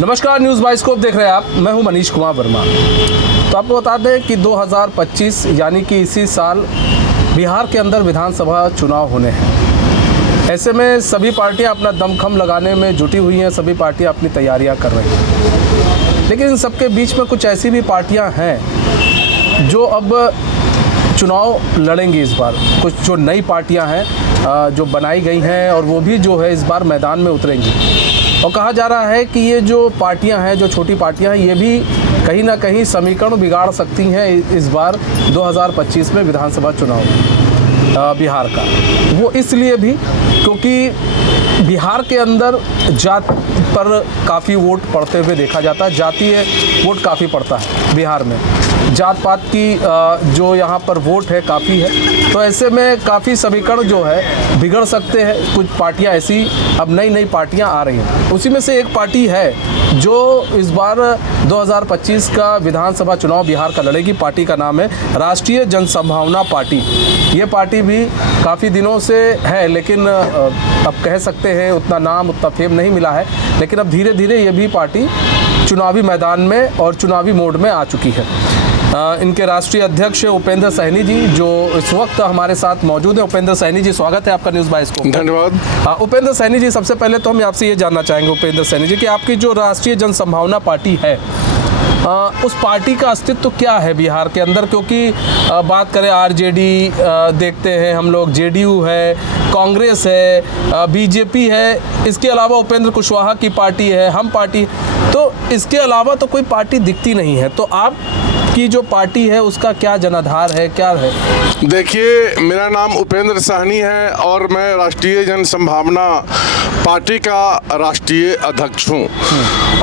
नमस्कार, news bioscope देख रहे हैं आप। मैं हूं मनीष कुमार वर्मा। तो आपको बता दें कि 2025 यानी कि इसी साल बिहार के अंदर विधानसभा चुनाव होने हैं। ऐसे में सभी पार्टियां अपना दमखम लगाने में जुटी हुई हैं, सभी पार्टियां अपनी तैयारियां कर रही हैं। लेकिन इन सबके बीच में कुछ ऐसी भी पार्टियां हैं जो अब चुनाव लड़ेंगी इस बार। कुछ जो नई पार्टियां हैं जो बनाई गई हैं और वो भी जो है इस बार मैदान में उतरेंगी। और कहा जा रहा है कि ये जो पार्टियां हैं, जो छोटी पार्टियां हैं, ये भी कहीं ना कहीं समीकरण बिगाड़ सकती हैं इस बार 2025 में विधानसभा चुनाव बिहार का। वो इसलिए भी क्योंकि बिहार के अंदर जात पर काफ़ी वोट पड़ते हुए देखा जाता है। जातीय वोट काफ़ी पड़ता है बिहार में। जात पात की जो यहाँ पर वोट है काफ़ी है। तो ऐसे में काफ़ी समीकरण जो है बिगड़ सकते हैं। कुछ पार्टियाँ ऐसी अब नई पार्टियाँ आ रही हैं। उसी में से एक पार्टी है जो इस बार 2025 का विधानसभा चुनाव बिहार का लड़ेगी। पार्टी का नाम है राष्ट्रीय जनसंभावना पार्टी। ये पार्टी भी काफ़ी दिनों से है, लेकिन अब कह सकते हैं उतना नाम, उतना फेम नहीं मिला है। लेकिन अब धीरे धीरे ये भी पार्टी चुनावी मैदान में और चुनावी मोड में आ चुकी है। इनके राष्ट्रीय अध्यक्ष उपेंद्र सहनी जी जो इस वक्त हमारे साथ मौजूद हैं। उपेंद्र सहनी जी, स्वागत है आपका न्यूज़ बाइस्कोप। धन्यवाद। उपेंद्र सहनी जी, सबसे पहले तो हम आपसे ये जानना चाहेंगे उपेंद्र सहनी जी कि आपकी जो राष्ट्रीय जनसंभावना पार्टी है उस पार्टी का अस्तित्व क्या है बिहार के अंदर? क्योंकि बात करें आरजेडी देखते हैं हम लोग, जेडीयू है, कांग्रेस है, बीजेपी है, इसके अलावा उपेंद्र कुशवाहा की पार्टी है, हम पार्टी, तो इसके अलावा तो कोई पार्टी दिखती नहीं है। तो आप की जो पार्टी है उसका क्या जनाधार है, क्या है? देखिए, मेरा नाम उपेंद्र सहनी है और मैं राष्ट्रीय जनसंभावना पार्टी का राष्ट्रीय अध्यक्ष हूँ।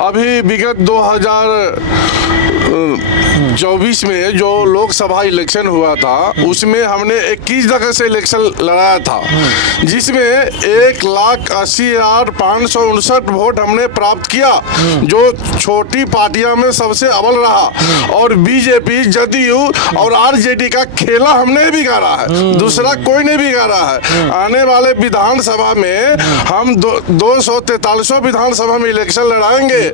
अभी विगत 2024 में जो लोकसभा इलेक्शन हुआ था उसमें हमने 21 जगह से इलेक्शन लड़ाया था, जिसमें 1,80,559 वोट हमने प्राप्त किया, जो छोटी पार्टियां में सबसे अव्वल रहा। और बीजेपी, जदयू और आरजेडी का खेला हमने बिगाड़ा है, दूसरा कोई नहीं बिगाड़ा है। आने वाले विधानसभा में हम 243 विधानसभा में इलेक्शन लड़ाएंगे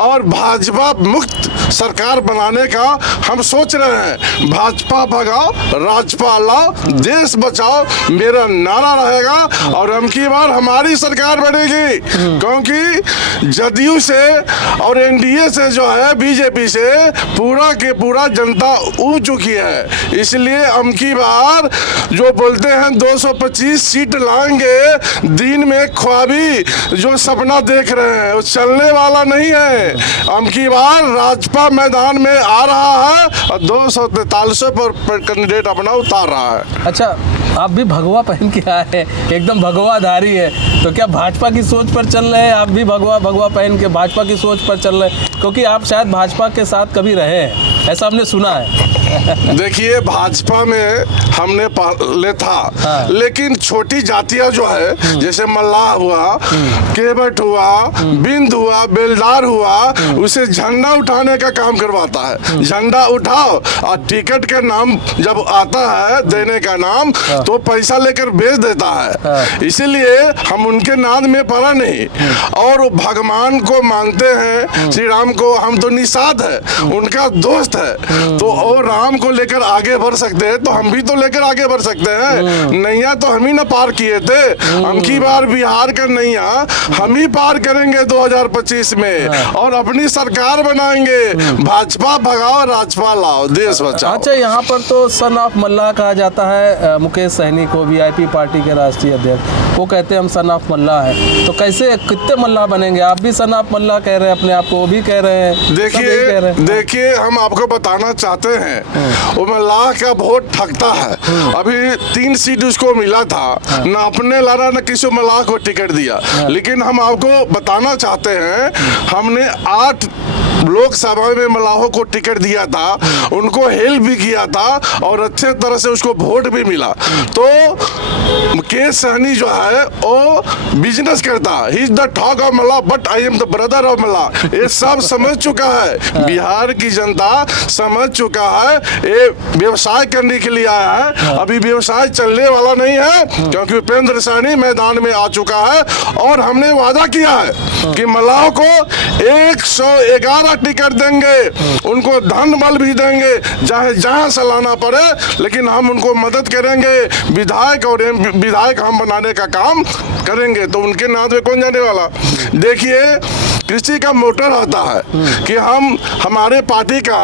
और भाजपा मुक्त सरकार बनाने का हम सोच रहे हैं। भाजपा भगाओ, राजपा लाओ, देश बचाओ मेरा नारा रहेगा और हम की बार हमारी सरकार बनेगी। क्योंकि जदयू से और एनडीए से जो है बीजेपी से पूरा के पूरा जनता उब चुकी है। इसलिए हम की बार जो बोलते हैं 225 सीट लाएंगे, दिन में ख्वाबी जो सपना देख रहे हैं वो चलने वाला नहीं है। हम की बार राजपा मैदान में आ रहा है और 243 पर कैंडिडेट अपना उतार रहा है। अच्छा, आप भी भगवा पहन के आए हैं, एकदम भगवाधारी है। तो क्या भाजपा की सोच पर चल रहे हैं? आप भी भगवा पहन के भाजपा की सोच पर चल रहे हैं? क्योंकि आप शायद भाजपा के साथ कभी रहे हैं, ऐसा हमने सुना है। देखिए, भाजपा में हमने पहले था, लेकिन छोटी जातियां जो है, जैसे मल्लाह हुआ, केवट हुआ, बिंद हुआ, बेलदार हुआ, उसे झंडा उठाने का काम करवाता है। झंडा उठाओ और टिकट का नाम जब आता है देने का नाम, तो पैसा लेकर बेच देता है। इसीलिए हम उनके नाद में पड़ा नहीं। और भगवान को मानते हैं, श्री राम को, हम तो निषाद है, उनका दोस्त है। तो और राम को लेकर आगे बढ़ सकते हैं तो हम भी तो लेकर आगे बढ़ सकते हैं। नैया तो हम ही ना पार किए थे। हम की बार बिहार का नैया हम ही पार करेंगे 2025 में और अपनी सरकार बनाएंगे। भाजपा भगाओ, राजपा लाओ, देश बचाओ। अच्छा, यहाँ पर तो सन ऑफ मल्लाह कहा जाता है मुकेश सहनी को, वीआईपी पार्टी के राष्ट्रीय अध्यक्ष। वो कहते हैं हम सन ऑफ मल्लाह है। तो कैसे, कितने मल्लाह बनेंगे? आप भी सन ऑफ मल्लाह कह रहे हैं अपने आप को, वो भी कह रहे हैं। देखिए, हम आपको बताना चाहते हैं, वो मल्लाह का वोट ठगता है। अभी 3 सीट उसको मिला था, ना अपने लड़ा ना किसी मल्लाह को टिकट दिया। लेकिन हम आपको बताना चाहते हैं, हमने 8 लोकसभा में मलाहों को टिकट दिया था, उनको हेल्प भी किया था और अच्छे तरह से उसको वोट भी मिला। तो मुकेश सहनी जो है वो बिजनेस करता है, he is the thug of Mallah but I am the brother of Mallah. ये सब समझ चुका है, बिहार की जनता समझ चुका है, ये व्यवसाय करने के लिए आया है। अभी व्यवसाय चलने वाला नहीं है क्योंकि उपेंद्र सहनी मैदान में आ चुका है और हमने वादा किया है कि मल्लाह को 111 टिकट देंगे, उनको धन बल भी देंगे, चाहे जहां से लाना पड़े, लेकिन हम उनको मदद करेंगे। विधायक और विधायक हम बनाने का काम करेंगे। तो उनके नाम पे कौन जाने वाला। देखिए कृषि का मोटर आता है कि हम हमारे पार्टी का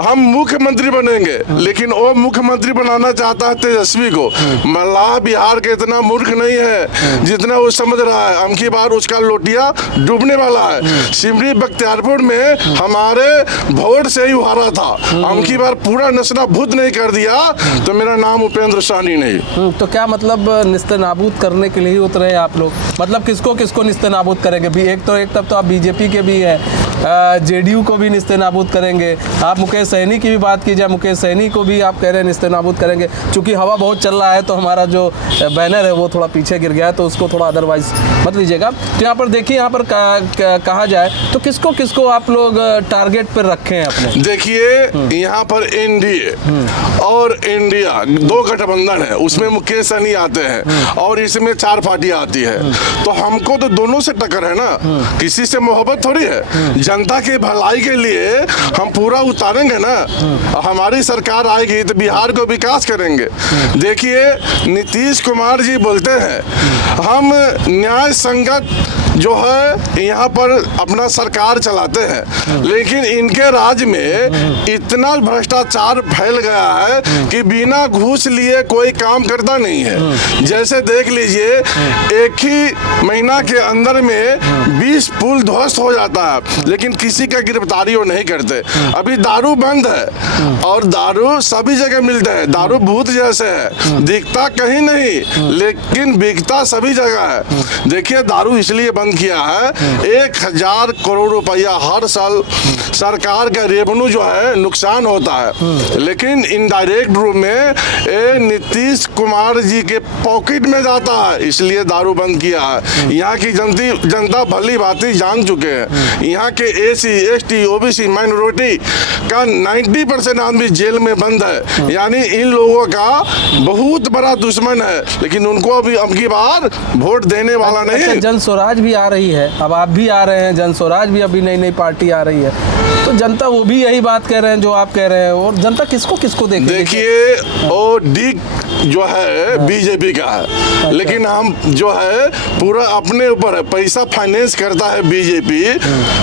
हम मुख्यमंत्री बनेंगे, लेकिन वो मुख्यमंत्री बनाना चाहता है तेजस्वी को। मल्लाह बिहार के इतना मूर्ख नहीं है जितना वो समझ रहा है। अमकी बार उसका लोटिया डूबने वाला है। सिमरी बख्तियारपुर में हमारे वोट से ही हारा था, अमकी बार पूरा नस्ना भूत नहीं कर दिया तो मेरा नाम उपेंद्र सहनी नहीं। तो क्या मतलब निस्तेनाबूद करने के लिए ही उतरे हैं आप लोग? मतलब किसको किसको निस्तेनाबूद करेंगे? भी एक तब तो आप बीजेपी के भी है, जेडीयू को भी निस्तेनाबूद करेंगे। आप मुकेश सहनी की भी बात की जाए, मुकेश सहनी को भी आप कह रहे हैं निस्तेनाबूद करेंगे। चूंकि हवा बहुत चल रहा है तो हमारा जो बैनर है वो थोड़ा पीछे गिर गया है, तो उसको थोड़ा अदरवाइज मत लीजिएगा। तो यहाँ पर देखिए, यहाँ पर कहा जाए तो किसको किसको आप लोग टारगेट पर रखे हैं अपने? देखिए यहाँ पर एनडीए और इंडिया दो गठबंधन है, उसमें मुकेश सहनी आते हैं और इसमें 4 पार्टियां आती है। तो हमको तो दोनों से टक्कर है ना, किसी से मोहब्बत थोड़ी है। जनता की भलाई के लिए हम पूरा उतारेंगे ना। हमारी सरकार आएगी तो बिहार को विकास करेंगे। देखिए नीतीश कुमार जी बोलते हैं हम न्याय संगत जो है यहाँ पर अपना सरकार चलाते हैं, लेकिन इनके राज में इतना भ्रष्टाचार फैल गया है कि बिना घूस लिए कोई काम करता नहीं है। जैसे देख लीजिए एक ही महीना के अंदर में 20 पुल ध्वस्त हो जाता है, लेकिन किसी का गिरफ्तारी वो नहीं करते। अभी दारू बंद है और दारू सभी जगह मिलता है, दारू भूत जैसे है, दिखता कहीं नहीं लेकिन बिकता सभी जगह है। देखिए दारू इसलिए बंद किया है, 1000 करोड़ रुपया हर साल सरकार का रेवेन्यू जो है नुकसान होता है, लेकिन इनडायरेक्ट रूप में नीतीश कुमार जी के पॉकेट में जाता है, इसलिए दारू बंद किया है। यहाँ की जनता भली भांति जान चुके हैं। यहाँ के एसी एसटी ओबीसी माइनॉरिटी का 90% आदमी जेल में बंद है, यानी इन लोगों का बहुत बड़ा दुश्मन है, लेकिन उनको अभी अबकी बार वोट देने वाला नहीं। जन स्वराज भी आ रही है, अब आप भी आ रहे हैं, जन स्वराज भी अभी नई पार्टी आ रही है, तो जनता वो भी यही बात कह रहे हैं जो आप कह रहे हैं। और जनता किसको किसको देखेगी? देखिए ओ डी जो है बीजेपी का है, लेकिन हम जो है पूरा अपने ऊपर है, पैसा फाइनेंस करता है बीजेपी,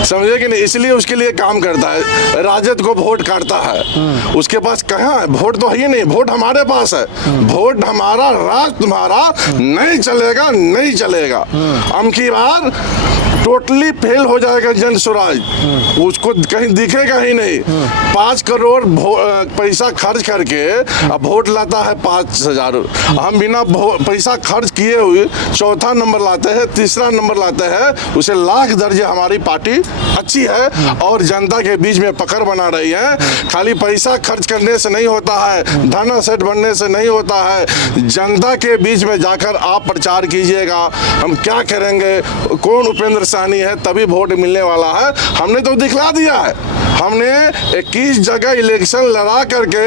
समझे कि नहीं, इसलिए उसके लिए काम करता है। राजद को वोट काटता है, उसके पास कहाँ है वोट? तो है ही नहीं, वोट हमारे पास है। वोट हमारा, राज तुम्हारा, नहीं चलेगा नहीं चलेगा। हम की बार टोटली फेल हो जाएगा जन स्वराज, उसको कहीं दिखेगा ही नहीं। 5 करोड़ पैसा खर्च करके अब वोट लाता है 5000। हम बिना पैसा खर्च किए हुए 4था नंबर लाते हैं, 3रा नंबर लाते हैं, उसे लाख दर्जे हमारी पार्टी अच्छी है और जनता के बीच में पकड़ बना रही है। खाली पैसा खर्च करने से नहीं होता है, धन सेट बनने से नहीं होता है, जनता के बीच में जाकर आप प्रचार कीजिएगा हम क्या करेंगे, कौन उपेंद्र सहनी है, तभी वोट मिलने वाला है। हमने तो दिखला दिया है, हमने 21 जगह इलेक्शन लड़ा करके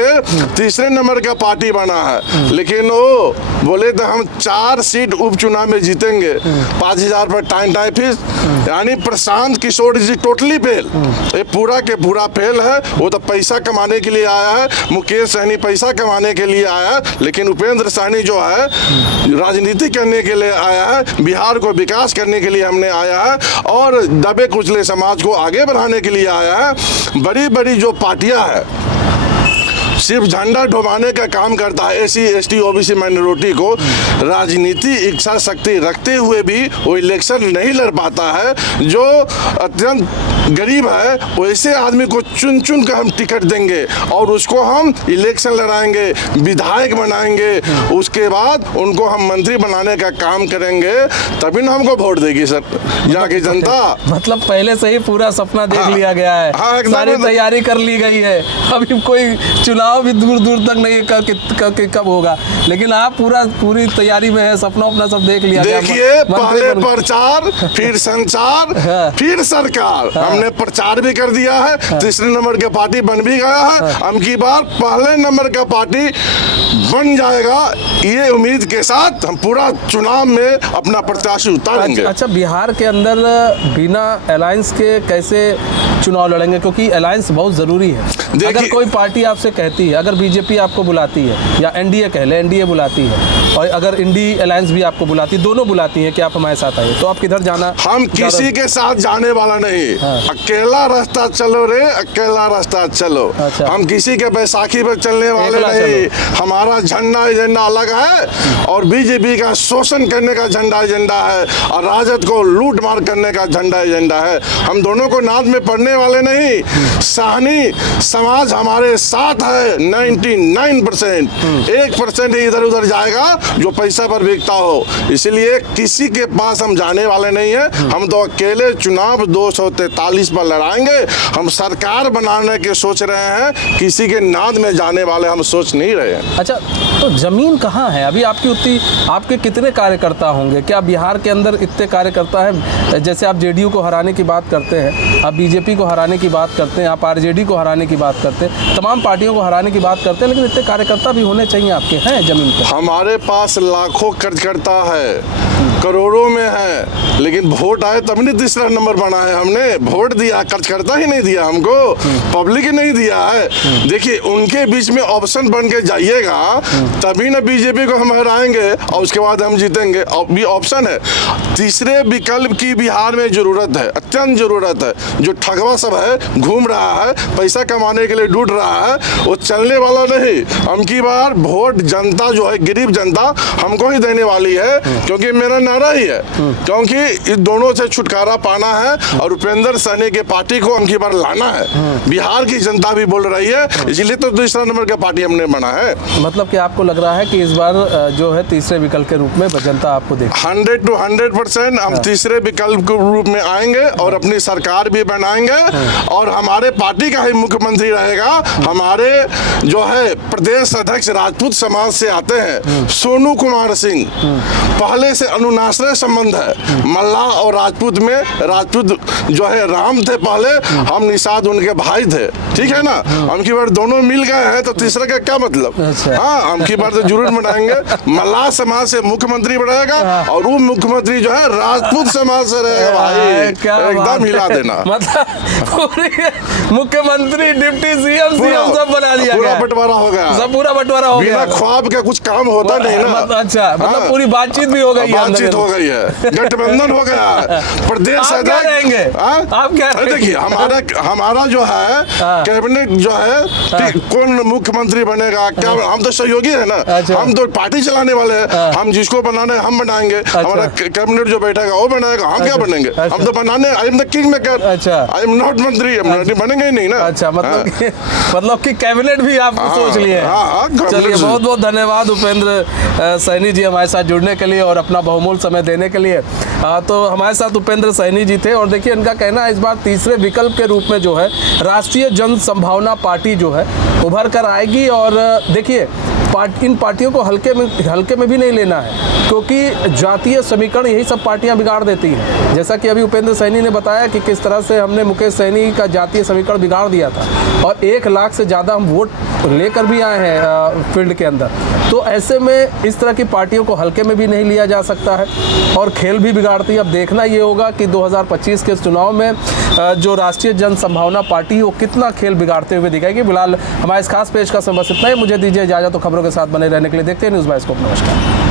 3रे नंबर का पार्टी बना है, लेकिन वो बोले तो हम 4 सीट उपचुनाव में जीतेंगे, 5000 पर टाइम फीस, यानी प्रशांत किशोर जी टोटली फेल, ये पूरा के पूरा फेल है। वो तो पैसा कमाने के लिए आया है, मुकेश सहनी पैसा कमाने के लिए आया है, लेकिन उपेंद्र सहनी जो है राजनीति करने के लिए आया है, बिहार को विकास करने के लिए हमने आया है और दबे कुचले समाज को आगे बढ़ाने के लिए आया है। बड़ी बड़ी जो पार्टियां हैं सिर्फ झंडा ढोवाने का काम करता है। एससी एसटी ओबीसी माइनॉरिटी को राजनीति इच्छा शक्ति रखते हुए भी वो इलेक्शन नहीं लड़ पाता है। जो अत्यंत गरीब है वैसे आदमी को चुन चुन कर हम टिकट देंगे और उसको हम इलेक्शन लड़ाएंगे, विधायक बनाएंगे, उसके बाद उनको हम मंत्री बनाने का काम करेंगे, तभी ना हमको वोट देगी सर यहाँ की जनता। मतलब पहले से ही पूरा सपना देख लिया गया है। एकदम सारी तैयारी कर ली गई है। अभी कोई चुनाव भी दूर दूर तक नहीं है कब होगा, लेकिन आप पूरी तैयारी में है, सपना अपना सब देख लिया। देखिए पहले प्रचार, फिर संचार, फिर सरकार। हमने प्रचार भी कर दिया है, तीसरे नंबर के पार्टी बन भी गया है। अब की बार पहले नंबर का पार्टी बन जाएगा, ये उम्मीद के साथ हम पूरा चुनाव में अपना प्रत्याशी उतारेंगे। अच्छा, बिहार के अंदर बिना अलायंस के कैसे चुनाव लड़ेंगे, क्योंकि अलायंस बहुत ज़रूरी है। अगर कोई पार्टी आपसे कहती है, अगर बीजेपी आपको बुलाती है या एनडीए कह ले, एनडीए बुलाती है, और अगर इंडी अलायंस भी आपको बुलाती, दोनों बुलाती है कि आप हमारे साथ आइए, तो आप किधर जाना? हम किसी के साथ जाने वाला नहीं। अकेला रास्ता चलो रे, अकेला रास्ता चलो। अच्छा। हम किसी के बैसाखी पर चलने वाले नहीं। हमारा झंडा एजेंडा अलग है और बीजेपी का शोषण करने का झंडा एजेंडा है और राजद को लूट मार करने का झंडा एजेंडा है। हम दोनों को नाद में पड़ने वाले नहीं। साहनी समाज हमारे साथ है 99%। 1% ही इधर उधर जाएगा जो पैसा पर बिकता हो, इसलिए किसी के पास हम जाने वाले नहीं है। हम तो अकेले चुनाव 243 पर लड़ाएंगे। हम सरकार बनाने के सोच रहे हैं, किसी के नाद में जाने वाले हम सोच नहीं रहे हैं। अच्छा, तो जमीन कहाँ है अभी आपकी? उतनी आपके कितने कार्यकर्ता होंगे? क्या बिहार के अंदर इतने कार्यकर्ता हैं? जैसे आप जेडीयू को हराने की बात करते हैं, आप बीजेपी को हराने की बात करते हैं, आप आरजेडी को हराने की बात करते हैं, तमाम पार्टियों को हराने की बात करते हैं, लेकिन इतने कार्यकर्ता भी होने चाहिए आपके। हैं जमीन पर? हमारे पास लाखों कार्यकर्ता है, करोड़ों में है, लेकिन वोट आए तब नहीं तीसरा नंबर बना है। हमने वोट दिया, कार्यकर्ता ही नहीं दिया हमको, पब्लिक ही नहीं दिया है। देखिए उनके बीच में ऑप्शन बन के जाइएगा, तभी ना बीजेपी को हम हराएंगे और उसके बाद हम जीतेंगे। भी ऑप्शन है, तीसरे विकल्प की बिहार में जरूरत है, अत्यंत जरूरत है। जो ठगवा सब है, घूम रहा है, पैसा कमाने के लिए ढूंढ रहा है, वो चलने वाला नहीं। हम की बार वोट जनता जो है, गरीब जनता हमको ही देने वाली है, क्योंकि मेरा नारा ही है, क्योंकि इन दोनों से छुटकारा पाना है और उपेंद्र सहनी के पार्टी को हम की बार लाना है। बिहार की जनता भी बोल रही है, इसलिए तो दूसरा नंबर का पार्टी हमने बना है। मतलब कि आपको लग रहा है कि इस बार जो है तीसरे विकल्प के रूप में जनता आपको देख 100 to 100% हम तीसरे विकल्प के रूप में आएंगे और अपनी सरकार भी बनाएंगे और हमारे पार्टी का ही मुख्यमंत्री रहेगा। हमारे जो है प्रदेश अध्यक्ष राजपूत समाज से आते हैं, सोनू कुमार सिंह, पहले से अनुनाश्रय संबंध है मल्ला और राजपूत में। राजपूत जो है राम थे पहले, हम निषाद उनके भाई थे, ठीक है ना। हम की बार दोनों मिल गए हैं तो तीसरा का क्या मतलब? अच्छा। हाँ, हम की बार तो जरूर बनाएंगे। मल्ला समाज से मुख्यमंत्री बनाएगा और वो मुख्यमंत्री जो है राजपूत समाज से रहेगा। भाई एकदम हिला देना। मतलब मुख्यमंत्री, डिप्टी सीएम सब बना दिया, पूरा बंटवारा हो गया, सब पूरा बंटवारा हो गया। बिना ख्वाब के कुछ काम होता नहीं ना। अच्छा, मतलब पूरी बातचीत भी हो गई, बातचीत हो गई है, गठबंधन हो गया है। प्रदेश अध्यक्ष आप क्या देखिए, हमारा जो है कैबिनेट जो है, कौन मुख्यमंत्री बनेगा क्या, हम तो सहयोगी है ना। हम तो पार्टी चलाने वाले हैं, हम जिसको बनाना है हम बनाएंगे। हमारा कैबिनेट जो बैठेगा वो बनाएगा, हम क्या बनेंगे? हम तो बनाने, आई am the king maker, I am not मंत्री, बनेंगे ही नहीं ना। अच्छा, मतलब कि कैबिनेट भी आप सोच लिए। चलिए, बहुत बहुत धन्यवाद उपेंद्र सहनी जी हमारे साथ जुड़ने के लिए और अपना बहुमूल्य समय देने के लिए। तो हमारे साथ उपेंद्र सहनी जी थे और देखिए इनका कहना है इस बार तीसरे विकल्प के रूप में जो है राष्ट्रीय जन संभावना पार्टी जो है उभर कर आएगी। और देखिए इन पार्टियों को हल्के में भी नहीं लेना है, क्योंकि जातीय समीकरण यही सब पार्टियां बिगाड़ देती हैं। जैसा कि अभी उपेंद्र सहनी ने बताया कि किस तरह से हमने मुकेश सहनी का जातीय समीकरण बिगाड़ दिया था और 1 लाख से ज़्यादा हम वोट लेकर भी आए हैं फील्ड के अंदर। तो ऐसे में इस तरह की पार्टियों को हल्के में भी नहीं लिया जा सकता है और खेल भी बिगाड़ती है। अब देखना ये होगा कि 2025 के चुनाव में जो राष्ट्रीय जन संभावना पार्टी है वो कितना खेल बिगाड़ते हुए दिखाएगी। फिलहाल हमारे इस खास पेश का समय बस इतना ही। मुझे दीजिए इजाज़त, तो खबरों के साथ बने रहने के लिए देखते हैं न्यूज़ बाइस्कोप। नमस्कार।